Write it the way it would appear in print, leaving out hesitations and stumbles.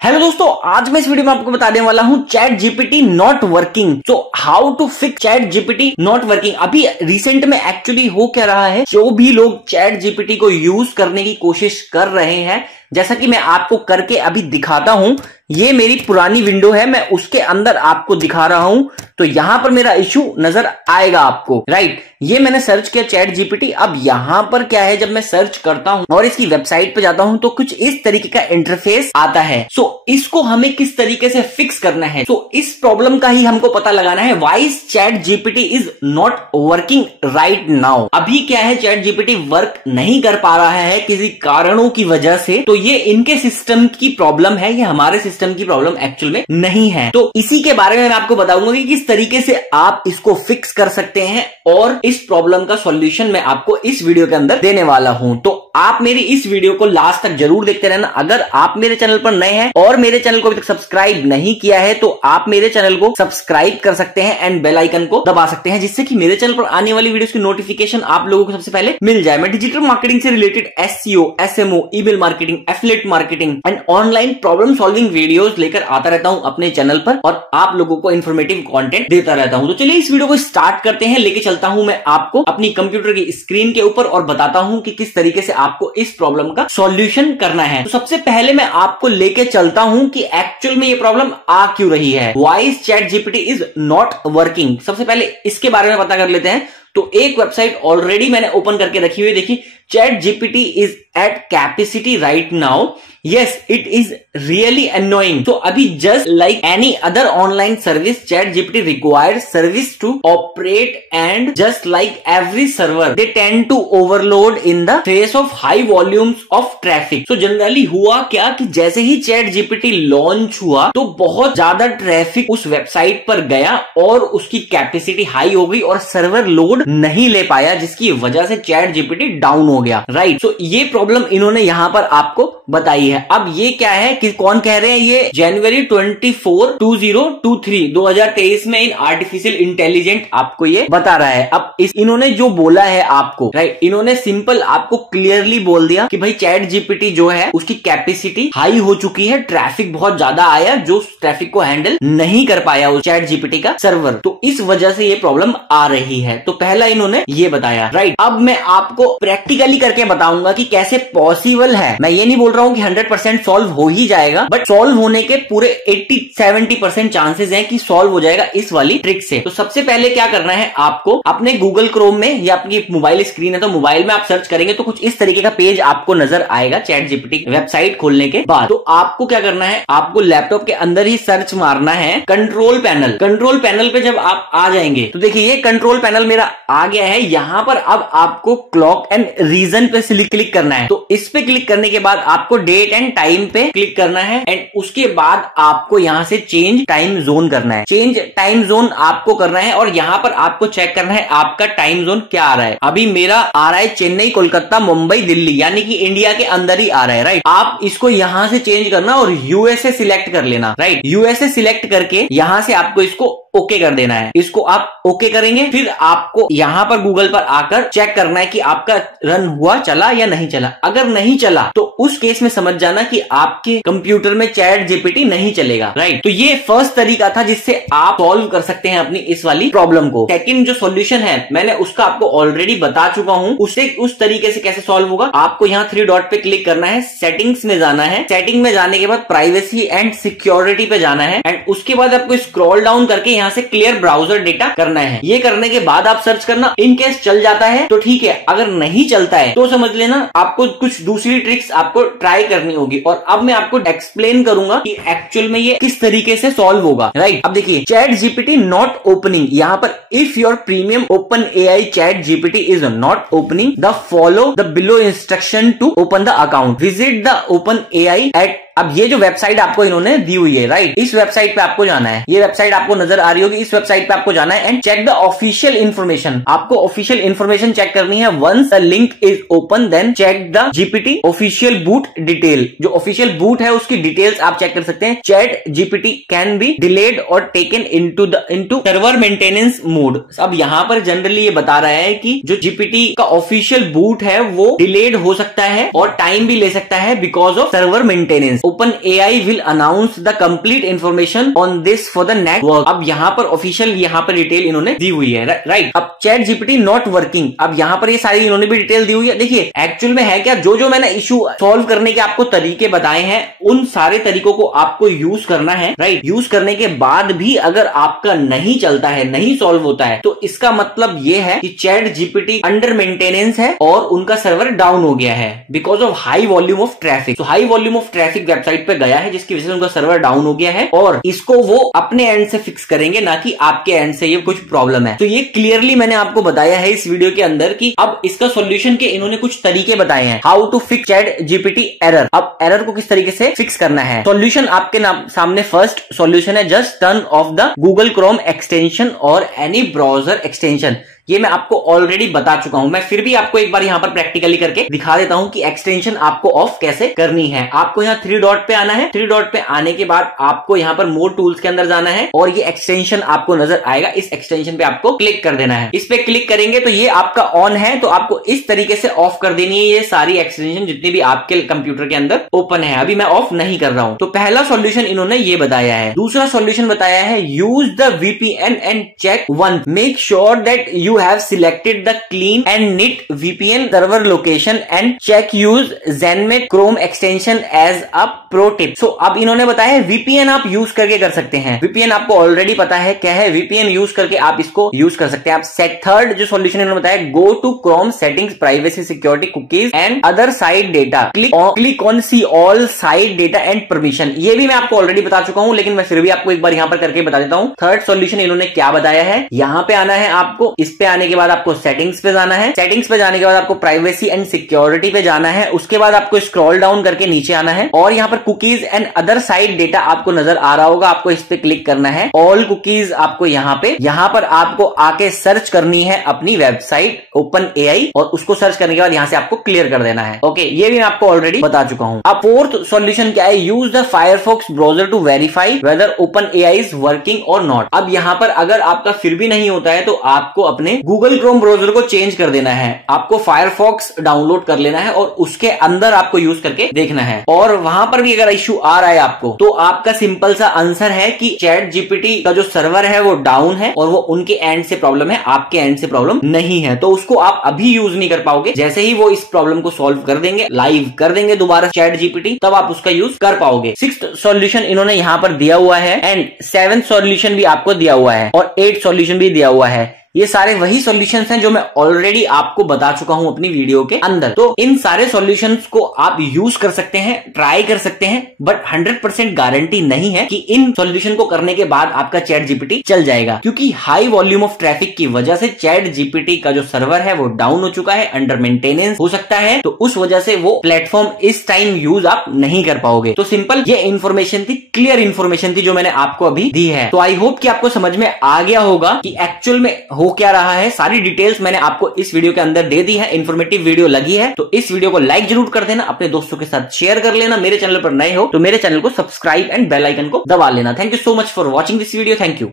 Hello दोस्तों, आज मैं इस वीडियो में आपको बताने वाला हूं chat GPT not working. So how to fix chat GPT not working. अभी रिसेंट में एक्चुअली हो क्या रहा है, जो भी लोग चैट जीपीटी को यूज करने की कोशिश कर रहे हैं, जैसा कि मैं आपको करके अभी दिखाता हूं, ये मेरी पुरानी विंडो है, मैं उसके अंदर आपको दिखा रहा हूं, तो यहां पर मेरा इश्यू नजर आएगा आपको। राइट, ये मैंने सर्च किया चैट जीपीटी। अब यहां पर क्या है, जब मैं सर्च करता हूं और इसकी वेबसाइट पे जाता हूं तो कुछ इस तरीके का इंटरफेस आता है। सो इसको हमें किस तरीके से फिक्स करना है, तो इस प्रॉब्लम का ही हमको पता लगाना है। Why chat GPT is not working right now. अभी क्या है, चैट जीपीटी वर्क नहीं कर पा रहा है किसी कारणों की वजह से। तो ये इनके सिस्टम की प्रॉब्लम है, ये हमारे सिस्टम की प्रॉब्लम एक्चुअल में नहीं है। तो इसी के बारे में मैं आपको बताऊंगा कि किस तरीके से आप इसको फिक्स कर सकते हैं, और इस प्रॉब्लम का सॉल्यूशन मैं आपको इस वीडियो के अंदर देने वाला हूं। तो आप मेरी इस वीडियो को लास्ट तक जरूर देखते रहना। अगर आप मेरे चैनल पर नए हैं और मेरे चैनल को अभी तक सब्सक्राइब नहीं किया है, तो आप मेरे चैनल को सब्सक्राइब कर सकते हैं एंड बेल आइकन को दबा सकते हैं, जिससे कि मेरे चैनल पर आने वाली वीडियोस की नोटिफिकेशन आप लोगों को सबसे पहले मिल जाए। मैं डिजिटल मार्केटिंग से related SEO, SMO, email marketing, affiliate marketing and online problem solving videos लेकर आता रहता हूं अपने चैनल पर, और आप लोगों को इंफॉर्मेटिव कंटेंट देता रहता हूं। तो चलिए इस वीडियो को स्टार्ट करते हैं। लेके चलता हूं मैं आपको अपनी कंप्यूटर की स्क्रीन के ऊपर और बताता हूं कि किस तरीके से आपको इस प्रॉब्लम का सॉल्यूशन करना है। तो सबसे पहले मैं आपको लेके चलता हूं कि एक्चुअल में ये प्रॉब्लम आ क्यों रही है। Why chat GPT is not working. सबसे पहले इसके बारे में पता कर लेते हैं। तो एक वेबसाइट ऑलरेडी मैंने ओपन करके रखी हुई, देखिए, chat GPT is at capacity right now. Yes, it is really annoying. So अभी just like any other online service, ChatGPT requires service to operate, and just like every server, they tend to overload in the face of high volumes of traffic. So generally हुआ क्या कि जैसे ही ChatGPT launch हुआ तो बहुत ज्यादा traffic उस website पर गया और उसकी कैपेसिटी हाई हो गई और सर्वर लोड नहीं ले पाया, जिसकी वजह से ChatGPT डाउन हो गया। राइट, तो ये प्रॉब्लम इन्होंने यहां पर आपको बताई है। अब ये क्या है कि कौन कह रहे हैं, ये जनवरी 24, 2023 में इन आर्टिफिशियल इंटेलिजेंट आपको ये बता रहा है। अब इन्होंने जो बोला है आपको, राइट, इन्होंने सिंपल आपको क्लियरली बोल दिया कि भाई चैट जीपीटी जो है उसकी कैपेसिटी हाई हो चुकी है, ट्रैफिक बहुत ज्यादा आया, जो ट्रैफिक को हैंडल नहीं कर पाया उस चैट जीपीटी का सर्वर, तो इस वजह से ये प्रॉब्लम आ रही है। तो पहला इन्होंने ये बताया। राइट, अब मैं आपको प्रैक्टिकली करके बताऊंगा कि कैसे पॉसिबल है। मैं ये नहीं बोल रहा हूं कि 100% सॉल्व हो ही जाएगा, बट सॉल्व होने के पूरे 80-70% चांसेस हैं कि सॉल्व हो जाएगा इस वाली ट्रिक से। तो सबसे पहले क्या करना है, आपको अपने गूगल क्रोम में, या आपकी मोबाइल स्क्रीन है तो मोबाइल में आप सर्च करेंगे तो कुछ इस तरीके का पेज आपको नजर आएगा चैट जीपीटी वेबसाइट खोलने के बाद। तो आपको क्या करना है, आपको लैपटॉप के अंदर ही सर्च मारना है कंट्रोल पैनल। कंट्रोल पैनल पे जब आप आ जाएंगे तो देखिए ये कंट्रोल पैनल मेरा आ गया है। यहां पर अब आपको क्लॉक एंड रीजन पे क्लिक करना है। तो इस पे क्लिक करने के बाद आपको डेट एंड टाइम पे क्लिक करना है, एंड उसके बाद आपको यहां से चेंज टाइम जोन करना है। चेंज टाइम जोन आपको करना है, और यहां पर आपको चेक करना है आपका टाइम जोन क्या आ रहा है। अभी मेरा आ रहा है चेन्नई, कोलकाता, मुंबई, दिल्ली, यानी कि इंडिया के अंदर ही आ रहा है। राइट, आप इसको यहां से चेंज करना और यूएसए सिलेक्ट कर लेना। राइट, यूएसए सिलेक्ट करके यहां से आपको इसको ओके कर देना है। इसको आप ओके करेंगे, फिर आपको यहां पर गूगल पर आकर चेक करना है कि आपका रन हुआ, चला या नहीं चला। अगर नहीं चला तो उस केस में समझ जाना कि आपके कंप्यूटर में चैट जीपीटी नहीं चलेगा। राइट, तो ये फर्स्ट तरीका था जिससे आप सॉल्व कर सकते हैं अपनी इस वाली प्रॉब्लम को। सेकंड जो सॉल्यूशन है मैंने उसका आपको ऑलरेडी बता चुका हूं, उससे उस तरीके से कैसे सॉल्व होगा। आपको यहाँ 3 डॉट पे क्लिक करना है, सेटिंग्स में जाना है, सेटिंग में जाने के बाद प्राइवेसी एंड सिक्योरिटी पे जाना है, एंड उसके बाद आपको स्क्रॉल डाउन करके यहाँ से क्लियर ब्राउजर डेटा करना है। ये करने के बाद आप सर्च करना। इन केस चल जाता है तो ठीक है, अगर नहीं चलता है तो समझ लेना आपको कुछ दूसरी ट्रिक्स आपको ट्राई करनी होगी, और अब मैं आपको एक्सप्लेन करूंगा कि एक्चुअल में ये किस तरीके से सॉल्व होगा। राइट, अब देखिए चैट जीपीटी नॉट ओपनिंग, यहाँ पर if your premium open AI chat GPT is not opening, the follow the below instruction to open the account, visit the open AI at. अब ये जो वेबसाइट आपको इन्होंने दी हुई है, राइट, इस वेबसाइट पे आपको जाना है। ये वेबसाइट आपको नजर आ रही होगी, इस वेबसाइट पे आपको जाना है and check the official information. आपको ऑफिशियल इन्फॉर्मेशन चेक करनी है। Once the link is open then check the GPT official boot detail. जो ऑफिशियल बूट है उसकी डिटेल्स आप चेक कर सकते हैं। ChatGPT can be delayed और taken into server maintenance mode. अब यहाँ पर जनरली ये बता रहा है कि जो जीपीटी का ऑफिशियल बूट है वो डिलेड हो सकता है और टाइम भी ले सकता है because of server maintenance. Open AI will announce the complete information on this for the network. अब यहाँ पर ऑफिशियल यहाँ पर डिटेल इन्होंने दी हुई है, राइट। अब चैट जीपीटी नॉट वर्किंग, अब यहाँ पर ये सारी इन्होंने भी डिटेल दी हुई है। देखिए एक्चुअल में है क्या, जो मैंने इशू सॉल्व करने के आपको तरीके बताए हैं, उन सारे तरीकों को आपको यूज करना है, राइट। यूज करने के बाद भी अगर आपका नहीं चलता है, नहीं सॉल्व होता है, तो इसका मतलब ये है कि चैट जीपीटी अंडर मेंटेनेंस है और उनका सर्वर डाउन हो गया है because of high volume of traffic. तो high volume of traffic website पे गया है, जिसकी वजह से उनका सर्वर डाउन हो गया है और इसको वो अपने एंड से फिक्स करेंगे, ना कि आपके एंड से ये कुछ प्रॉब्लम है। तो ये क्लियरली मैंने आपको बताया है इस वीडियो के अंदर कि अब इसका सॉल्यूशन के इन्होंने कुछ तरीके बताए हैं, how to fix chat GPT error. अब एरर को किस तरीके से फिक्स करना है। सॉल्यूशन आपके सामने फर्स्ट सॉल्यूशन है, just turn off the Google Chrome extension और एनी ब्राउजर एक्सटेंशन। ये मैं आपको ऑलरेडी बता चुका हूं, मैं फिर भी आपको एक बार यहां पर प्रैक्टिकली करके दिखा देता हूं कि एक्सटेंशन आपको ऑफ कैसे करनी है। आपको यहां 3 डॉट पे आना है, 3 डॉट पे आने के बाद आपको यहां पर मोर टूल्स के अंदर जाना है और ये एक्सटेंशन आपको नजर आएगा, इस एक्सटेंशन पे आपको क्लिक कर देना है। इस पे क्लिक करेंगे तो ये आपका ऑन है, तो आपको इस तरीके से ऑफ कर देनी है ये सारी एक्सटेंशन जितनी भी आपके कंप्यूटर के अंदर ओपन है। अभी मैं ऑफ नहीं कर रहा हूं। तो पहला सॉल्यूशन इन्होंने ये बताया है। दूसरा सॉल्यूशन बताया है, use the VPN and check one, make sure that you have selected the clean and neat VPN server location and check use Zenmate Chrome extension as a pro tip। So अब इन्होंने बताया है VPN आप use करके कर सकते हैं। VPN आपको ऑलरेडी पता है क्या है, VPN यूज करके आप इसको यूज कर सकते हैं। आप थर्ड जो सॉल्यूशन इन्होंने बताया, go to Chrome settings privacy security cookies and other site data, click on see all site data and permission। ये भी मैं आपको ऑलरेडी बता चुका हूं, लेकिन मैं फिर भी आपको एक बार यहां पर करके बता देता हूं। थर्ड सॉल्यूशन इन्होंने क्या बताया है, यहां पे आना है आपको, इस पे आने के बाद आपको सेटिंग्स पे जाना है, सेटिंग्स पे जाने के बाद आपको प्राइवेसी एंड सिक्योरिटी पे जाना है, उसके बाद आपको स्क्रॉल डाउन करके नीचे आना है और यहाँ पर cookies and other site data आपको नजर आ रहा होगा, आपको इस पे क्लिक करना है। ऑल कुकीज आपको यहाँ पर आपको आके सर्च करनी है अपनी वेबसाइट ओपन एआई और उसको सर्च करने के बाद यहाँ से आपको क्लियर कर देना है। ओके, ये भी मैं आपको ऑलरेडी बता चुका हूँ। अब फोर्थ सॉल्यूशन क्या है, use the Firefox browser to verify whether open AI is working और नॉट। अब यहाँ पर अगर आपका फिर भी नहीं होता है तो आपको अपने गूगल क्रोम ब्राउजर को चेंज कर देना है, आपको फायरफॉक्स डाउनलोड कर लेना है और उसके अंदर आपको यूज करके देखना है। और वहां पर भी अगर इश्यू आ रहा है आपको, तो आपका सिंपल सा आंसर है कि चैट जीपीटी का जो सर्वर है वो डाउन है और वो उनके एंड से प्रॉब्लम है, आपके एंड से प्रॉब्लम नहीं है। तो उसको आप अभी यूज नहीं कर पाओगे, जैसे ही वो इस प्रॉब्लम को सॉल्व कर देंगे, लाइव कर देंगे दोबारा चैट जीपीटी, तब आप उसका यूज कर पाओगे। 6th सॉल्यूशन इन्होंने यहां पर दिया हुआ है एंड 7th सॉल्यूशन भी आपको दिया हुआ है और 8th सॉल्यूशन भी दिया हुआ है। ये सारे वही सॉल्यूशंस हैं जो मैं ऑलरेडी आपको बता चुका हूं अपनी वीडियो के अंदर। तो इन सारे सॉल्यूशंस को आप यूज कर सकते हैं, ट्राई कर सकते हैं, बट 100% गारंटी नहीं है कि इन सॉल्यूशन को करने के बाद आपका चैट जीपीटी चल जाएगा, क्योंकि हाई वॉल्यूम ऑफ ट्रैफिक की वजह से चैट जीपीटी का जो सर्वर है वो डाउन हो चुका है, अंडर मेंटेनेंस हो सकता है, तो उस वजह से वो प्लेटफॉर्म इस टाइम यूज आप नहीं कर पाओगे। तो सिंपल ये इन्फॉर्मेशन थी, क्लियर इन्फॉर्मेशन थी जो मैंने आपको अभी दी है। तो आई होप कि आपको समझ में आ गया होगा कि एक्चुअल में हो क्या रहा है। सारी डिटेल्स मैंने आपको इस वीडियो के अंदर दे दी है। इन्फॉर्मेटिव वीडियो लगी है तो इस वीडियो को लाइक जरूर कर देना, अपने दोस्तों के साथ शेयर कर लेना। मेरे चैनल पर नए हो तो मेरे चैनल को सब्सक्राइब एंड बेल आइकन को दबा लेना। Thank you so much for watching this video. Thank you.